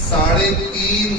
3.5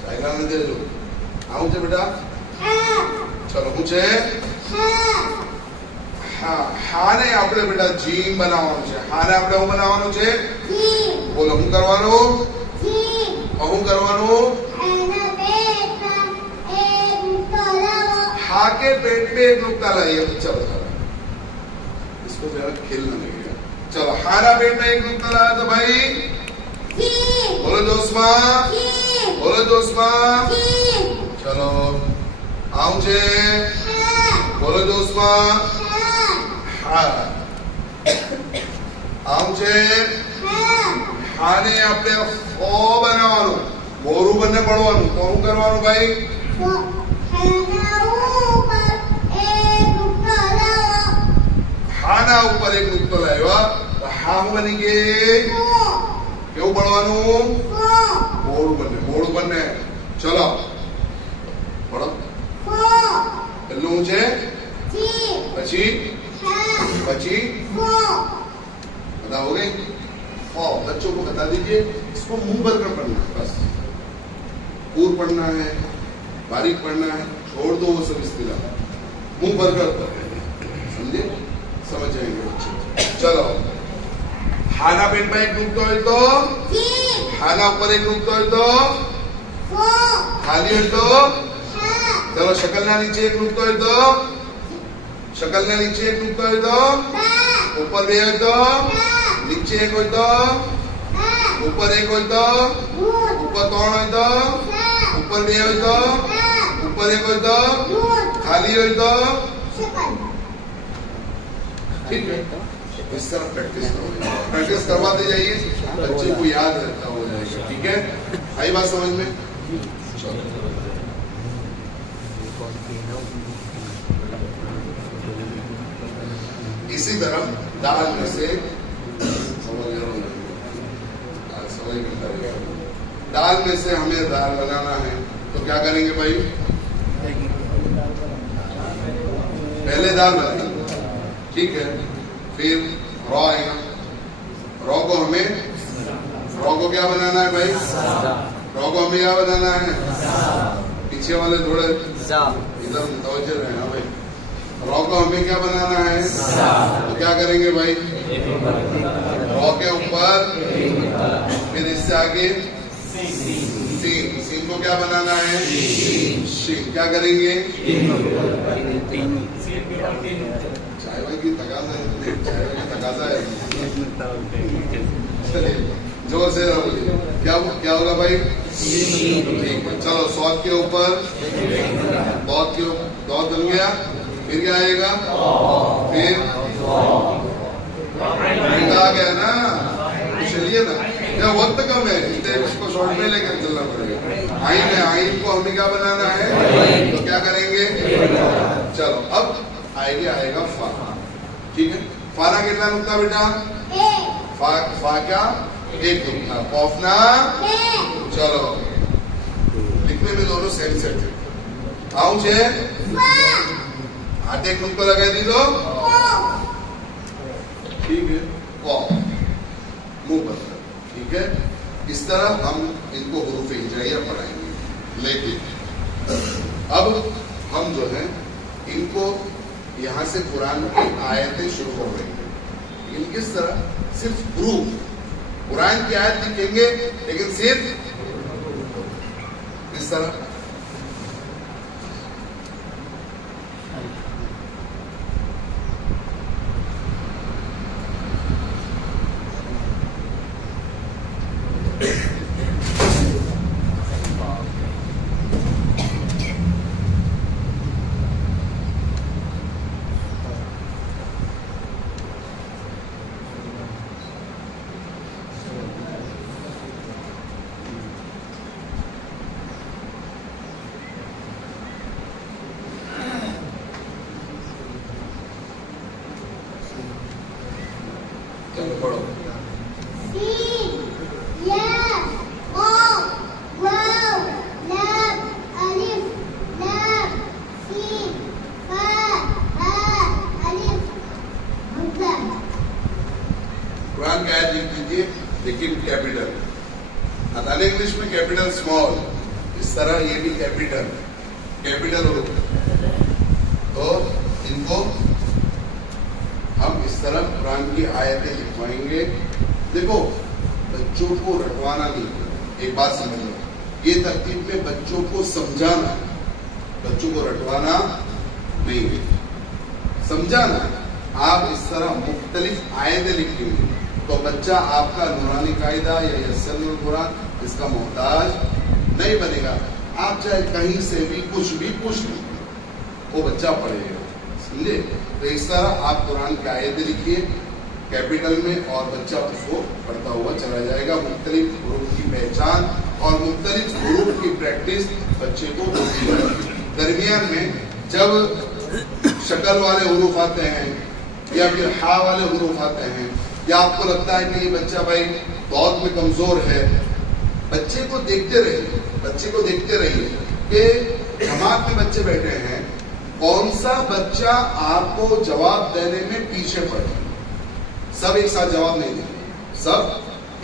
China ને દેજો આવું છે બેટા ચલો હું છે હા હાને આપણે બેટા જીમ બનાવવાનું છે હાને આપણે શું બનાવવાનું છે બોલો શું કરવાનું શું કરવાનું हा के पेट में एक नुक्ता लाइए बच्चा बता रहा इसको जरा खेलना लगेगा चलो हारा पेट में एक नुक्ता लाया तो भाई बोलो जोस्मा चलो आऊं छे बोलो जोस्मा હા આમ છે આને આપણે ઓ બનાવવાનું મોરું બંને પડવાનું તો શું કરવાનું ભાઈ હાના ઉપર એક નુક્તો લાવ્યો તો હા હું બની ગઈ કેવું પડવાનું મોરું બંને ચલો પડો પહેલું છે પછી बता हो गई बच्चों को बता दीजिए इसको मुंह भर कर पढ़ना है बस पूर पढ़ना है बारीक पढ़ना है छोड़ दो वो सब इस्तेलाह मुंह भर कर समझे समझ जाएंगे बच्चे चलो हाना पेट में एक नुक्तो है तो हाना ऊपर एक नुक्तो है तो खाली है तो चलो शकलना नीचे एक नुक्तो है तो शकल ने नीचे एक नुक्ता है तो ऊपर भी है तो नीचे एक हो तो ऊपर एक हो तो ऊपर कौन है तो ऊपर भी है तो ऊपर एक हो तो खाली हो तो ठीक है इस तरह प्रैक्टिस करवाते जाइए बच्चे को याद रहता हो जाएगा ठीक है आई बात समझ में चलो इसी तरह दाल में से दाल में से हमें दाल बनाना है तो क्या करेंगे भाई पहले दाल बनाएंगे ठीक है फिर रॉ आएगा रॉ को क्या बनाना है भाई रॉ को हमें क्या बनाना है पीछे वाले थोड़े इधर मुतवज्जे रहना भाई रॉ को हमें क्या बनाना है तो क्या करेंगे भाई रॉ के ऊपर फिर इससे आगे सीन को क्या बनाना है शीन क्या करेंगे चाय भाई की तकाजा है चलिए जोर से बोलिए क्या होगा भाई ठीक है चलो सौत के ऊपर दौत बन गया फिर क्या आएगा फिर आ गया ना चलिए ना या वक्त कम है इसको शॉर्ट में लेकर चलना पड़ेगा आइन है आइन को हमें क्या बनाना है तो क्या करेंगे चलो अब आएगा फा ठीक है फाना कितना नुक्ता बेटा फा क्या एक नुक्ता कौफना चलो लिखने में दोनों सेम सेट है आऊं छे हाथ एक नुक्ता लगा दी दो ठीक है मुंह पर ठीक है इस तरह हम इनको हुरूफ हिजाइया पढ़ाएंगे लेकिन अब हम जो है इनको यहाँ से कुरान की आयतें शुरू हो रही हैं लेकिन किस तरह सिर्फ हुरूफ कुरान की आयत लिखेंगे लेकिन सिर्फ इस तरह पढ़ो कुरान की आयत लिख दीजिए लेकिन कैपिटल अदान इंग्लिश में कैपिटल स्मॉल इस कि कैपिटल हुरूफ। तो इनको हम इस तरह कुरान की आयतें लिखवाएंगे। देखो, बच्चों को रटवाना नहीं, एक बात समझ लो, ये तरतीब में बच्चों को समझाना, बच्चों को रटवाना नहीं है, समझाना। आप इस तरह मुख्तलिफ आयतें लिखेंगे तो बच्चा आपका नूरानी कायदा या यस्सरुल कुरान इसका मोहताज नहीं बनेगा। आप चाहे कहीं से भी कुछ भी पूछ लीजिए, वो बच्चा पढ़ेगा, समझे? तो इस तरह आप कुरान की आयतें लिखिए कैपिटल में और बच्चा उसको पढ़ता हुआ चला जाएगा। मुख्तलिफ हुरूफ की पहचान और मुख्तलिफ हुरूफ की प्रैक्टिस बच्चे को होती रहेगी। दरमियान में जब शक्ल वाले हुरूफ आते हैं या फिर हा वाले हुरूफ आते हैं, या आपको लगता है कि ये बच्चा भाई बहुत में कमजोर है, बच्चे को देखते रहिए कि जमात में बच्चे बैठे हैं, कौन सा बच्चा आपको जवाब देने में पीछे पड़े। सब एक साथ जवाब नहीं देंगे, सब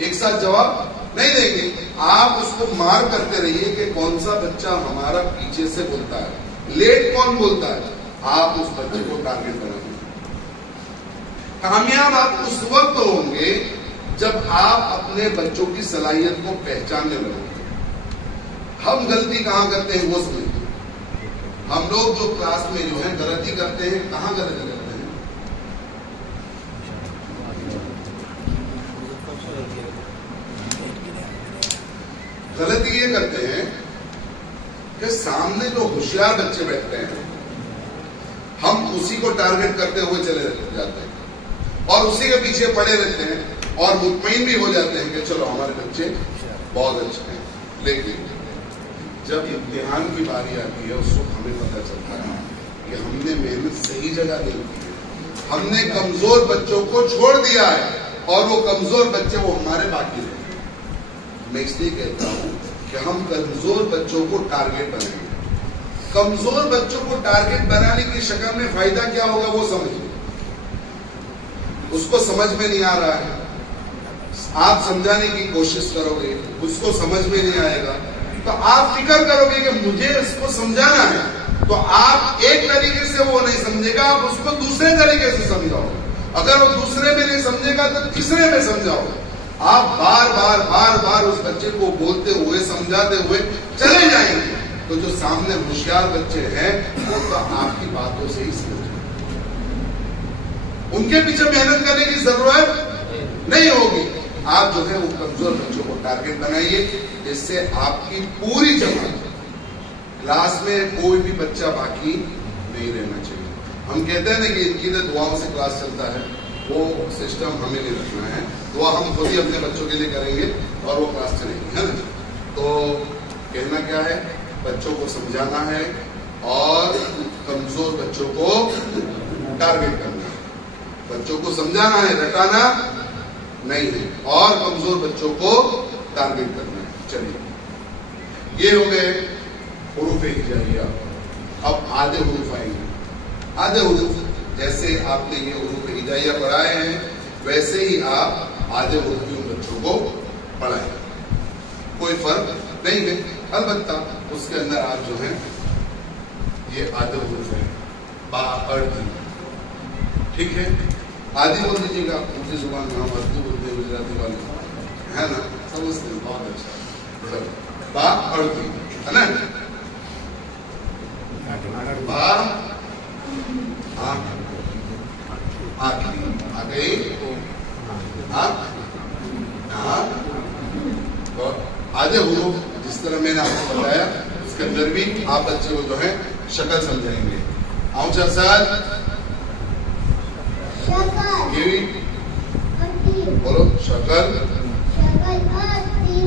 एक साथ जवाब नहीं देंगे। आप उसको मार करते रहिए कि कौन सा बच्चा हमारा पीछे से बोलता है, लेट कौन बोलता है। आप उस बच्चे को टारगेट बनाएंगे। कामयाब आप उस वक्त होंगे जब आप अपने बच्चों की सलाहियत को पहचानने लगोगे। हम गलती कहां करते हैं वो समझिए। हम लोग जो क्लास में जो है गलती करते हैं, कहां गलती करते हैं? गलती ये करते हैं कि सामने जो होशियार बच्चे बैठते हैं, हम उसी को टारगेट करते हुए चले जाते हैं और उसी के पीछे पड़े रहते हैं और मुतमईन भी हो जाते हैं कि चलो हमारे बच्चे बहुत अच्छे हैं। लेकिन जब इम्तिहान की बारी आती है, उस वक्त हमें पता चलता है कि हमने मेहनत सही जगह नहीं की है। हमने कमजोर बच्चों को छोड़ दिया है और वो कमजोर बच्चे वो हमारे बाकी रहे। मैं इसलिए कहता हूं कि हम कमजोर बच्चों को टारगेट बनाएंगे। कमजोर बच्चों को टारगेट बनाने की शक्ल में फायदा क्या होगा वो समझिए। उसको समझ में नहीं आ रहा है, आप समझाने की कोशिश करोगे, उसको समझ में नहीं आएगा, तो आप फिक्र करोगे कि मुझे इसको समझाना है, तो आप एक तरीके से वो नहीं समझेगा, आप उसको दूसरे तरीके से समझाओ। अगर वो दूसरे में नहीं समझेगा तो तीसरे में समझाओ। आप बार बार उस बच्चे को बोलते हुए समझाते हुए चले जाएंगे, तो जो सामने होशियार बच्चे हैं वो तो आपकी बातों से ही समझ, उनके पीछे मेहनत करने की जरूरत नहीं होगी। आप जो है वो कमजोर बच्चों को टारगेट बनाइए, जिससे आपकी पूरी जमात क्लास में कोई भी बच्चा बाकी नहीं रहना चाहिए। हम कहते हैं ना कि इनकी दुआओं से क्लास चलता है, वो सिस्टम हमें नहीं रखना है। दुआ हम खुद ही अपने बच्चों के लिए करेंगे और वो क्लास चलेगी, है ना। तो कहना क्या है, बच्चों को समझाना है और कमजोर बच्चों को टारगेट करना है। बच्चों को समझाना है, रटाना नहीं है, और कमजोर बच्चों को टारगेट करना है। चलिए, ये हो गए हुरूफ हिजाइया। अब आधे हुरूफ आएंगे। आधे हुरूफ जैसे आपने ये हुरूफ हिजाइया पढ़ाए हैं, वैसे ही आप आधे हुरूफ भी उन बच्चों को पढ़ाएं, कोई फर्क नहीं है। अलबत्ता उसके अंदर आप जो है ये आधे हुरूफ है, बा, अर्द, ठीक है। आदि बोल दीजिएगा, उर्दू जुबान में हम अर्दू बोलते हैं, गुजराती वाले, है ना, समझते हैं, बहुत अच्छा। बा, अर्द, है ना, बा, आ गई, आधे हुरूफ जिस तरह मैंने आपको बताया, उसके अंदर भी आप बच्चे को जो है शक्ल समझाएंगे। आऊचा साथ बोलो, शक्ल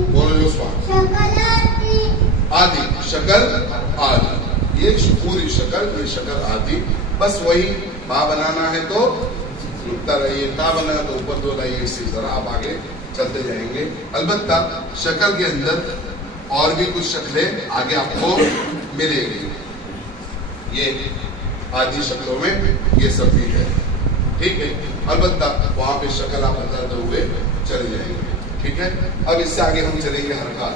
बोलो, आदि, शक्ल आदि, ये पूरी शक्ल, ये शक्ल आदि। बस वही बा बनाना है तो रुकता रहिए, ता बनाना तो ऊपर दो लाइए, इसी तरह आप आगे चलते जाएंगे। अलबत्ता शक्ल के अंदर और भी कुछ शक्लें आगे आपको मिलेगी, ये आदि शक्लों में ये सब भी है, ठीक है। अलबत्ता वहां पे शक्ल आप बताते हुए चले जाएंगे, ठीक है। अब इससे आगे हम चलेंगे हरकत।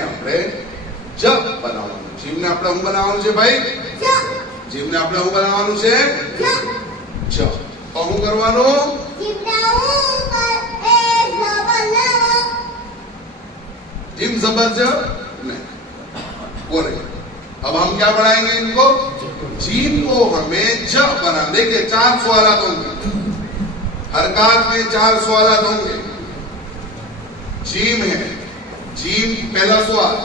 આપણે જપ બનાવવાનું. જીમને આપણે શું બનાવવાનું છે ભાઈ? જીમને આપણે શું બનાવવાનું છે? જપ. તો શું કરવાનું? जिम जबर नहीं बोले. अब हम क्या पढ़ाएंगे इनको? जीम को हमें ज बनाना. देखिए 4 सवालात होंगे हरकत में, 4 सवालात होंगे. जीम है, जीम पहला सवाल,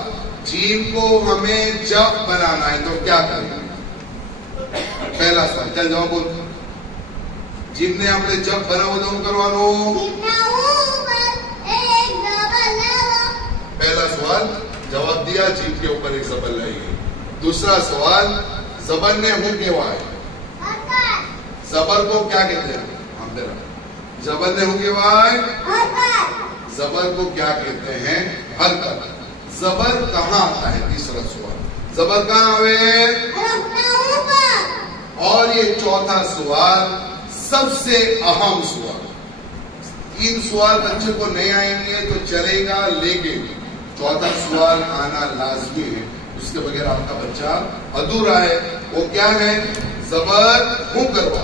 जीम को हमें ज बनाना है तो क्या करेंगे? पहला सवाल, चल जाओ बोल. जीम ने આપણે જપ બનાવો તો શું કરવાનું? पहला सवाल जवाब दिया, जीप के ऊपर एक जबर लाइए. दूसरा सवाल, जबर ने हूं केवाय. जबर को क्या कहते हैं? हम तेरा जबर ने हूं केवाय. जबर को क्या कहते हैं? हरकत. जबर कहाँ आता है? तीसरा सवाल, जबर कहाँ आवे? और ये चौथा सवाल सबसे अहम सवाल. 3 सवाल बच्चे को नहीं आएंगे तो चलेगा, लेकिन चौथा सवाल आना लाजमी है. उसके बगैर आपका बच्चा अधूरा है. वो क्या है? जबर हूं करवा.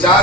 4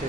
6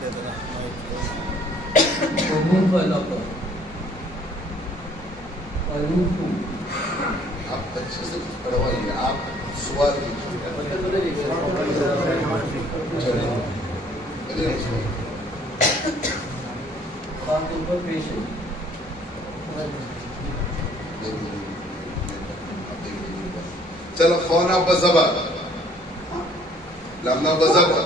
दे देना आप अच्छे से पढ़वाइए, आप सवाल चलो फोना बज़बर लमना बज़बर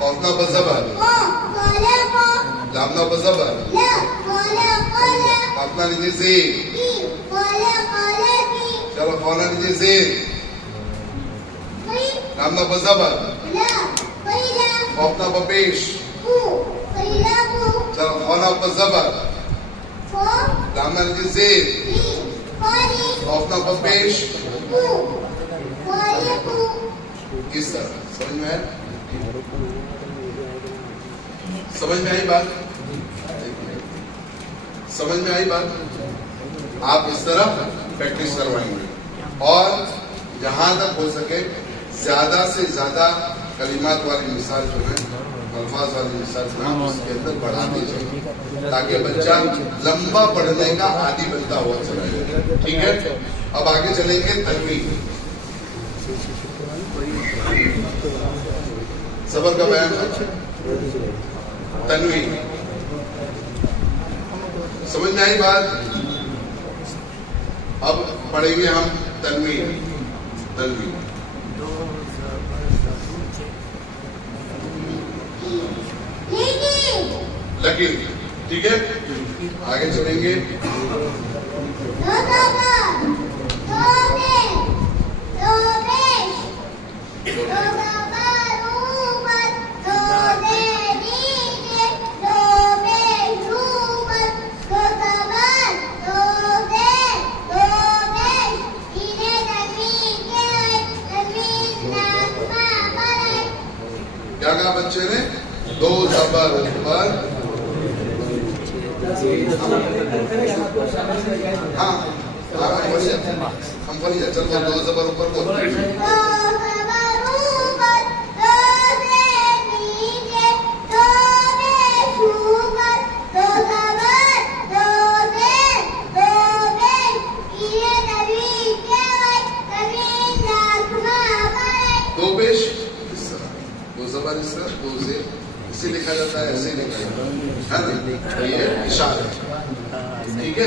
फोना बज़बर लमना बज़बर अपना लीजिए ज़ेर चलो फोना लीजिए ज़ेर लमना बज़बर फोना बपेश चलो फोना बज़बर लमना लीजिए ज़ेर अपना बपेश किस तरह समझ में आया? समझ में आई बात? समझ में आई बात? आप इस तरह प्रैक्टिस करवाएंगे और जहां तक हो सके ज्यादा से ज्यादा कलिमात वाली मिसाल जो है, अल्फाज वाली मिसाल जो है, उसके अंदर बढ़ाते जाइए ताकि बच्चा लंबा पढ़ने का आदी बनता हुआ चला जाए। ठीक है, अब आगे चलेंगे तनवीन। ज़बर का बयान तनवीन। समझ में आई बात? अब पढ़ेंगे हम तनवीन। तनवीन लकीर। ठीक है, आगे चलेंगे। क्या कहा बच्चे ने? दो ज़बर ऊपर, हाँ हम बोलिए चलो दो ज़बर ऊपर बोल। दो पेश इस तरह, दो ज़बर इस तरह, दो ज़ेर इसे लिखा जाता है, ऐसे लिखा जाता है ना, ये इशारा। ठीक है,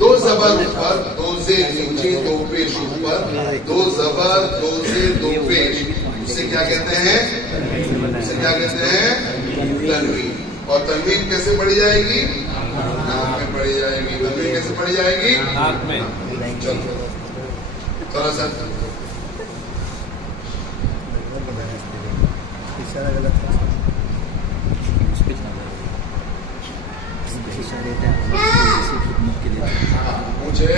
दो ज़बर ऊपर, दो ज़ेर नीचे, दो पेश ऊपर, दो ज़बर, दो ज़ेर, दो पेश, इसे क्या कहते हैं? इसे क्या कहते हैं? तनवीन। और तनवीन कैसे पढ़ी जाएगी? नाक में पढ़ी जाएगी। तनवीन कैसे पढ़ी जाएगी? नाक में। चलो थोड़ा सा गलत है। मुझे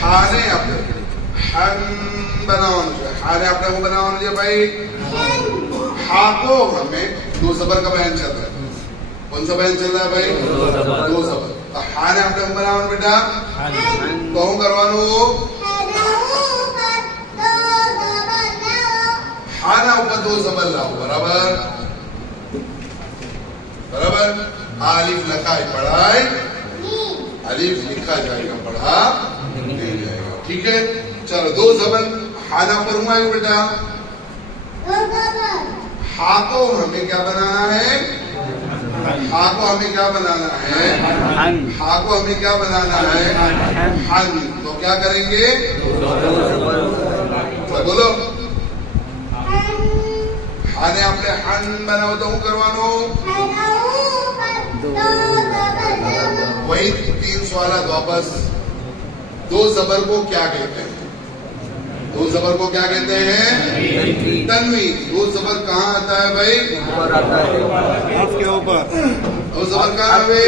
खाने अपने बनाना चाहिए, खाने अपने को बनाना चाहिए भाई। खाको हमें दो ज़बर का बयान चल रहा है। कौन सा बयान चल रहा है भाई? दो ज़बर। खाने अपने को बनाना बेटा, कहूँ करवानो खाना ऊपर दो ज़बर लाओ, बराबर बराबर। आलिफ लिखा है, पढ़ाई अलिफ लिखा जाएगा, पढ़ा नहीं जाएगा। ठीक है, चलो दो ज़बर खाना पढ़ूंगा बेटा। हा को हमें क्या बनाना है? हा को हमें क्या बनाना है? हा को हमें क्या बनाना है? हन। तो क्या करेंगे? बोलो, खाने आपने हन बनाओ तो करवानो। वही तीन सवाल वापस। दो ज़बर को क्या कहते हैं? दो ज़बर को क्या कहते हैं? तनवीन। दो ज़बर कहाँ आता है भाई? ऊपर आता है, के ऊपर। दो ज़बर कहाँ है?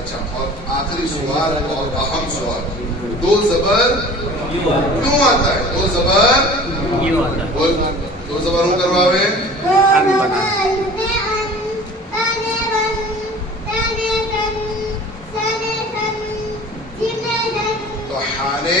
अच्छा, और आखिरी सवाल और अहम सवाल, दो ज़बर क्यों आता है? दो ज़बर बोल, दो ज़बर हूँ करवावे। तो खाने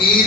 3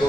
2